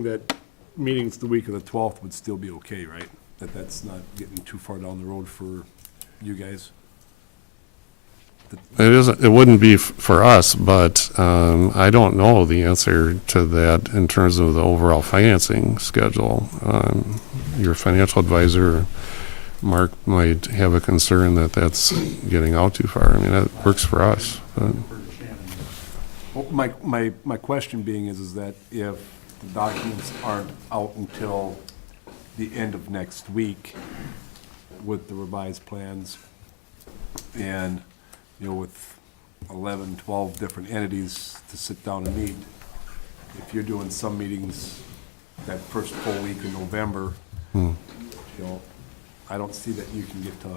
that meetings the week of the 12th would still be okay, right? That's not getting too far down the road for you guys? It isn't, it wouldn't be for us, but I don't know the answer to that in terms of the overall financing schedule. Your financial advisor, Mark, might have a concern that that's getting out too far. I mean, that works for us. But. Well, my question being is that if the documents aren't out until the end of next week with the revised plans and, you know, with 11, 12 different entities to sit down and meet, if you're doing some meetings that first full week in November, you know, I don't see that you can get to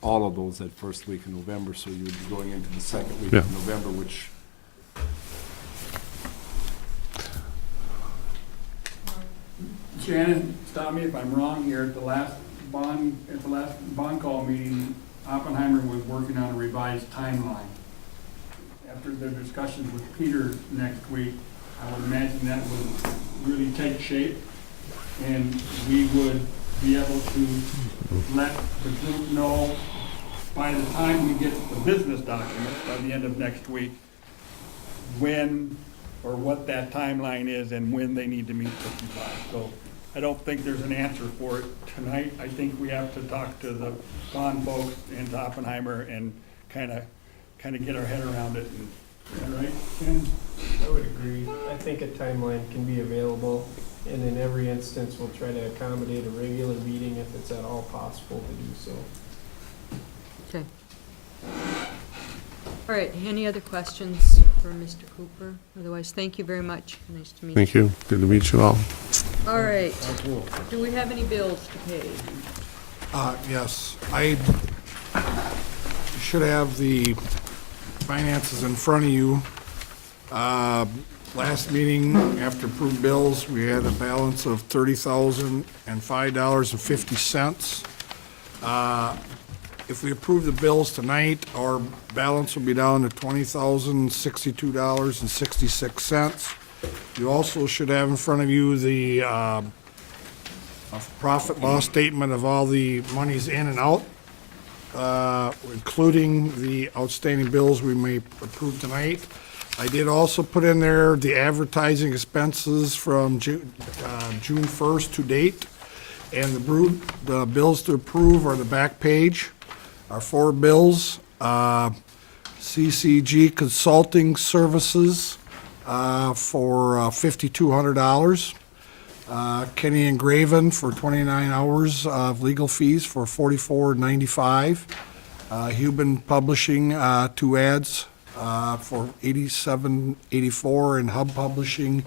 all of those that first week in November, so you would be going into the second week of November, which Shannon, stop me if I'm wrong here. At the last bond call meeting, Oppenheimer was working on a revised timeline. After their discussions with Peter next week, I would imagine that would really take shape, and we would be able to let the group know by the time we get the business documents by the end of next week, when or what that timeline is and when they need to meet with you guys. So I don't think there's an answer for it tonight. I think we have to talk to the bond folks and to Oppenheimer and kind of get our head around it. Is that right, Ken? I would agree. I think a timeline can be available, and in every instance, we'll try to accommodate a regular meeting if it's at all possible to do so. Okay. All right, any other questions for Mr. Cooper? Otherwise, thank you very much. Nice to meet you. Thank you. Good to meet you all. All right. Do we have any bills to pay? Yes, I should have the finances in front of you. Last meeting, after approved bills, we had a balance of $30,005.50. If we approve the bills tonight, our balance will be down to $20,062.66. You also should have in front of you the profit loss statement of all the monies in and out, including the outstanding bills we may approve tonight. I did also put in there the advertising expenses from June 1st to date, and the bills to approve are the back page. Our four bills, CCG Consulting Services for $5,200. Kenny and Graven for 29 hours of legal fees for $44.95. Huban Publishing, 2 ads for $87.84, and Hub Publishing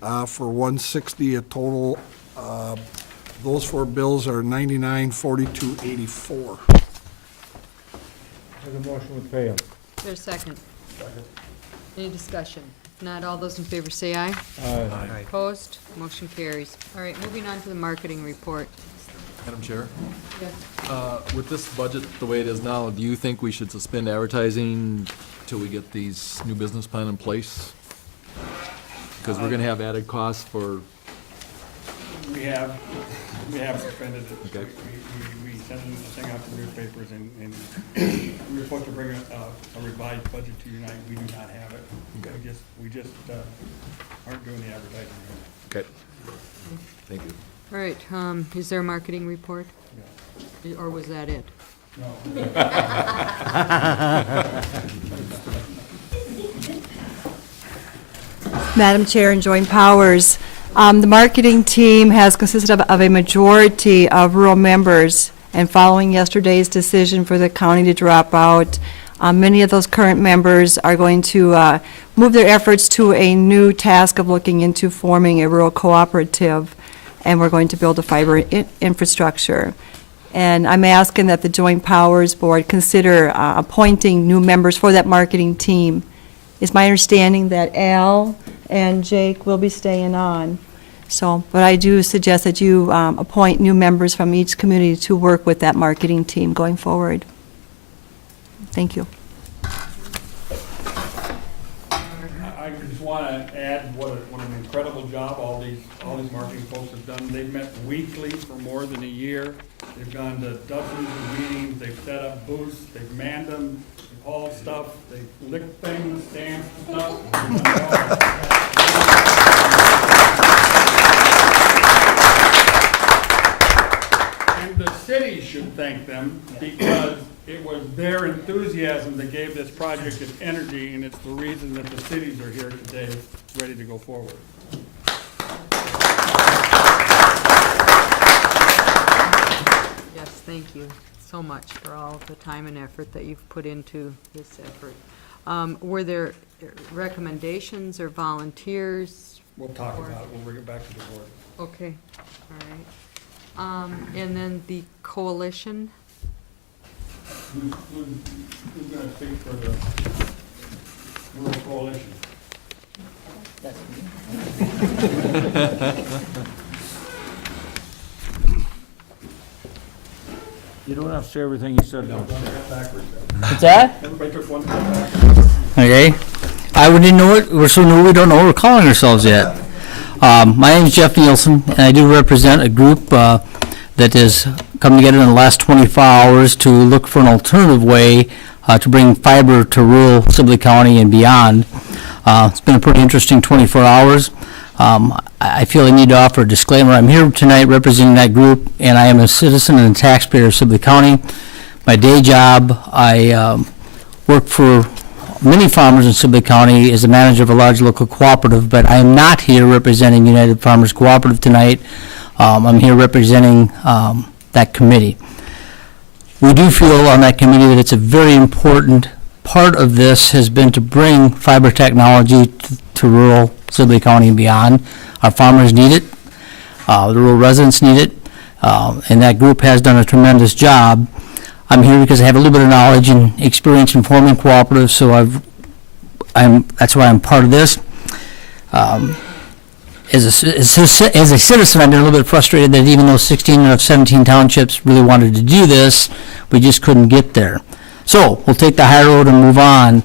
for $160. A total, those 4 bills are $99.42.84. Make a motion with pay 'em. Is there a second? Any discussion? If not, all those in favor say aye. Aye. Opposed? Motion carries. All right, moving on to the marketing report. Madam Chair, Yes. with this budget the way it is now, do you think we should suspend advertising till we get these new business plan in place? Because we're gonna have added costs for, We have suspended it. Okay. We sent this thing out to newspapers, and we were supposed to bring a revised budget to you tonight. We do not have it. Okay. We just aren't doing the advertising. okay, thank you. All right, is there a marketing report? Or was that it? No. Madam Chair and Joint Powers, the marketing team has consisted of a majority of rural members, and following yesterday's decision for the county to drop out, many of those current members are going to move their efforts to a new task of looking into forming a rural cooperative, and we're going to build a fiber infrastructure. And I'm asking that the Joint Powers Board consider appointing new members for that marketing team. It's my understanding that Al and Jake will be staying on. So, but I do suggest that you appoint new members from each community to work with that marketing team going forward. Thank you. I I just want to add what an incredible job all these marketing folks have done. They've met weekly for more than a year. They've gone to dozens of meetings, they've set up booths, they've manned them, they've hauled stuff, they've licked things, stamped stuff. And the city should thank them because it was their enthusiasm that gave this project its energy, and it's the reason that the cities are here today, ready to go forward. Yes, thank you so much for all of the time and effort that you've put into this effort. Were there recommendations or volunteers? We'll talk about it, we'll bring it back to the board. Okay, all right. And then the coalition? Who's gonna speak for the rural coalition? You don't have to say everything you said, don't say. What's that? Everybody took one step back. Okay. I wouldn't know it. We're so new, we don't know what we're calling ourselves yet. My name is Jeff Nielsen, and I do represent a group that has come together in the last 24 hours to look for an alternative way to bring fiber to rural Sibley County and beyond. It's been a pretty interesting 24 hours. I feel I need to offer a disclaimer. I'm here tonight representing that group, and I am a citizen and a taxpayer of Sibley County. My day job, I work for many farmers in Sibley County as a manager of a large local cooperative, but I am not here representing United Farmers Cooperative tonight. I'm here representing that committee. We do feel on that committee that it's a very important part of this has been to bring fiber technology to rural Sibley County and beyond. Our farmers need it, the rural residents need it, and that group has done a tremendous job. I'm here because I have a little bit of knowledge and experience in forming cooperatives, so that's why I'm part of this. As a citizen, I've been a little bit frustrated that even though 16 of 17 townships really wanted to do this, we just couldn't get there. So we'll take the high road and move on.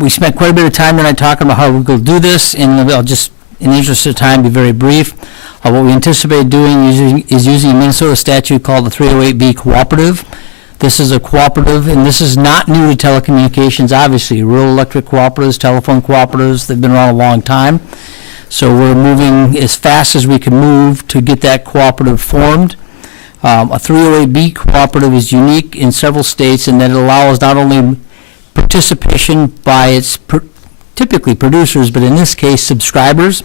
We spent quite a bit of time tonight talking about how we're going to do this, and I'll just, in the interest of time, be very brief. What we anticipate doing is using a Minnesota statute called the 308B cooperative. This is a cooperative, and this is not new to telecommunications, obviously. Rural electric cooperatives, telephone cooperatives, they've been around a long time. So we're moving as fast as we can move to get that cooperative formed. A 308B cooperative is unique in several states in that it allows not only participation by its typically producers, but in this case, subscribers.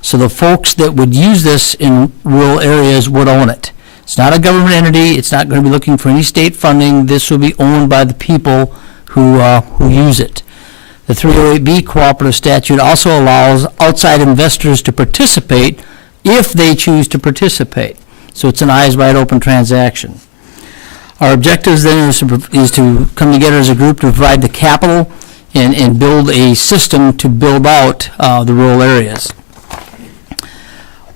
So the folks that would use this in rural areas would own it. It's not a government entity. It's not going to be looking for any state funding. This will be owned by the people who use it. The 308B cooperative statute also allows outside investors to participate if they choose to participate. So it's an eyes wide open transaction. Our objectives then is to come together as a group to provide the capital and build a system to build out the rural areas.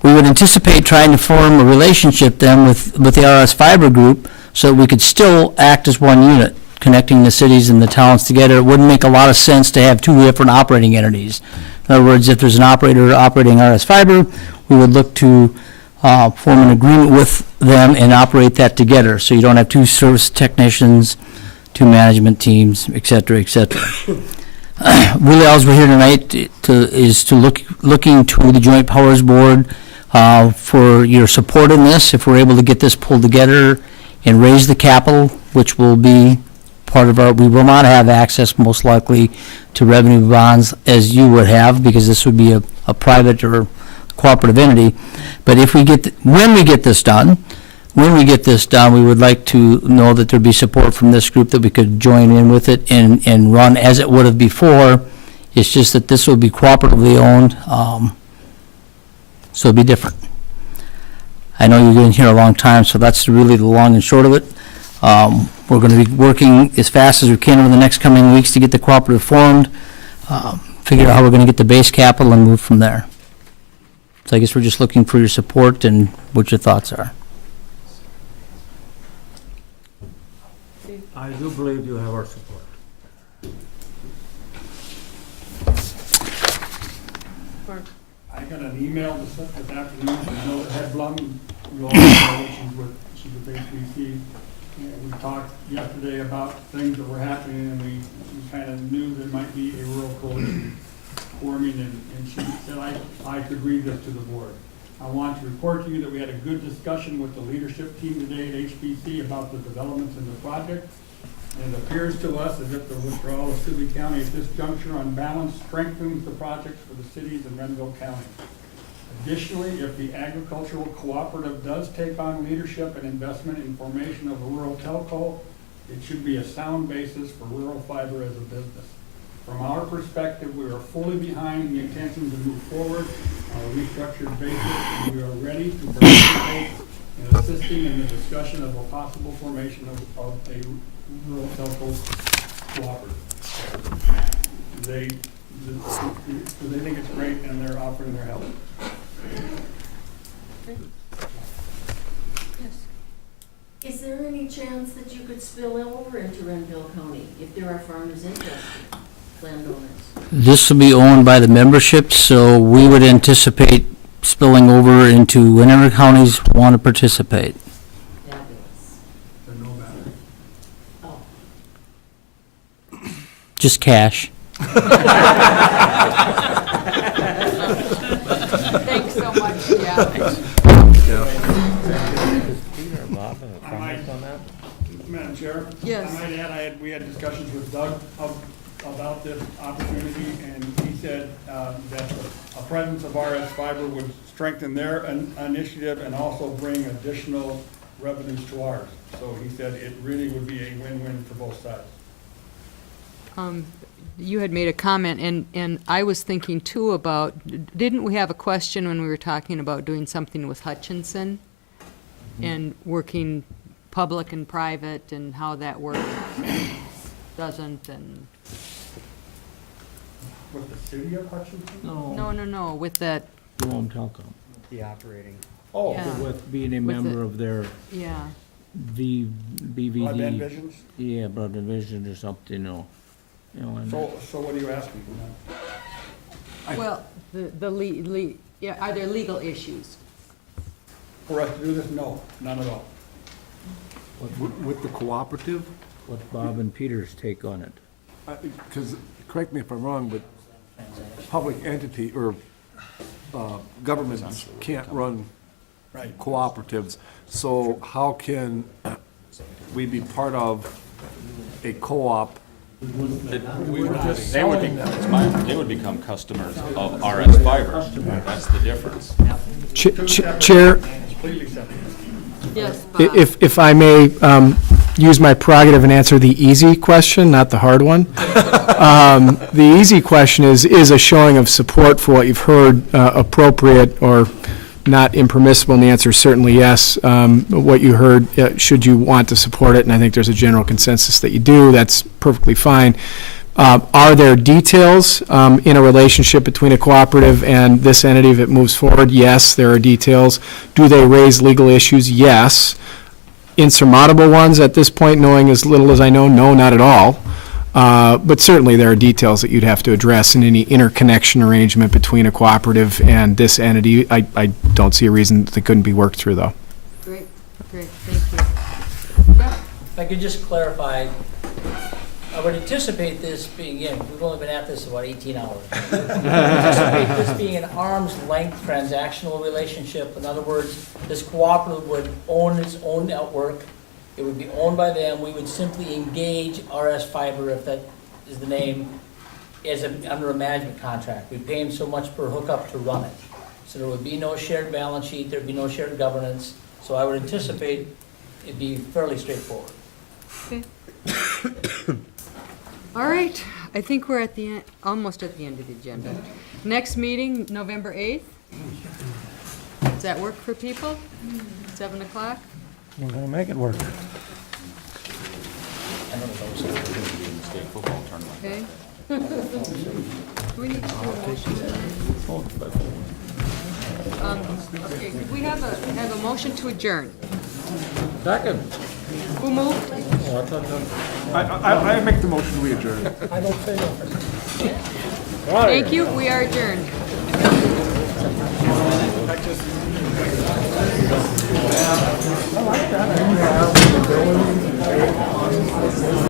We would anticipate trying to form a relationship then with the RS Fiber Group so that we could still act as one unit, connecting the cities and the towns together. It wouldn't make a lot of sense to have two different operating entities. In other words, if there's an operator operating RS Fiber, we would look to form an agreement with them and operate that together, so you don't have two service technicians, two management teams, et cetera, et cetera. Really, all we're here tonight is looking to the Joint Powers Board for your support in this. If we're able to get this pulled together and raise the capital, which will be part of we will not have access most likely to revenue bonds as you would have, because this would be a private or cooperative entity. But if when we get this done, we would like to know that there'd be support from this group that we could join in with it and run as it would have before. It's just that this will be cooperatively owned, so it'll be different. I know you've been here a long time, so that's really the long and short of it. We're going to be working as fast as we can over the next coming weeks to get the cooperative formed, figure out how we're going to get the base capital and move from there. So I guess we're just looking for your support and what your thoughts are. I do believe you have our support. Mark. I got an email this afternoon from Mildred Hedblum, Global Relations with, she's with HBC. And we talked yesterday about things that were happening, and we kind of knew there might be a rural coalition forming, and she said I could read this to the board. I want to report to you that we had a good discussion with the leadership team today at HBC about the developments in the project. And it appears to us as if the withdrawal of Sibley County at this juncture on balance strengthens the projects for the cities in Renville County. Additionally, if the agricultural cooperative does take on leadership and investment in formation of a rural telco, it should be a sound basis for rural fiber as a business. From our perspective, we are fully behind the intention to move forward on a restructured basis, and we are ready to participate in assisting in the discussion of a possible formation of a rural telco cooperative. They think it's great, and they're offering their help. Is there any chance that you could spill over into Renville County if there are farmers interested, landowners? This will be owned by the membership, so we would anticipate spilling over into whatever counties want to participate. Fabulous. They're no better. Oh, Just cash. Thanks so much, yeah. Madam Chair? Yes. I might add, we had discussions with Doug about this opportunity, and he said that a presence of RS Fiber would strengthen their initiative and also bring additional revenues to ours. So he said it really would be a win-win for both sides. You had made a comment, and I was thinking too about, didn't we have a question when we were talking about doing something with Hutchinson? And working public and private, and how that works, doesn't, and, With the city of Hutchinson? no, with that, Jerome Telco, The operating. Oh, Yeah. with being a With member the- of their yeah. broadband BVD. visions? Yeah, Broadband Vision or something, and So what are you asking? Well, yeah, are there legal issues? For us to do this? No, none at all. With the cooperative, what's Bob and Peter's take on it? because, correct me if I'm wrong, but public entity or governments can't run Right. cooperatives. So how can we be part of a co-op? They would become customers of RS Fiber. That's the difference. Chair, Completely separate. Yes, Bob? if I may use my prerogative and answer the easy question, not the hard one. The easy question is a showing of support for what you've heard appropriate or not impermissible? And the answer is certainly yes. What you heard, should you want to support it, and I think there's a general consensus that you do, that's perfectly fine. Are there details in a relationship between a cooperative and this entity if it moves forward? Yes, there are details. Do they raise legal issues? Yes. Insurmountable ones at this point, knowing as little as I know? No, not at all. But certainly there are details that you'd have to address in any interconnection arrangement between a cooperative and this entity. I don't see a reason that couldn't be worked through, though. Great, thank you. Yeah. If I could just clarify, I would anticipate this being we've only been at this about 18 hours. I would anticipate this being an arm's length transactional relationship. In other words, this cooperative would own its own network. It would be owned by them. We would simply engage RS Fiber, if that is the name, under a management contract. We'd pay them so much per hookup to run it. So there would be no shared balance sheet, there'd be no shared governance. So I would anticipate it'd be fairly straightforward. Okay. All right, I think we're at the end, almost at the end of the agenda. Next meeting, November 8th. Does that work for people? 7 o'clock? We're gonna make it work. Okay. Do we need to do a motion? Okay, could we have a motion to adjourn? Second. Who moved? I make the motion, we adjourn. Thank you, we are adjourned. Thank you.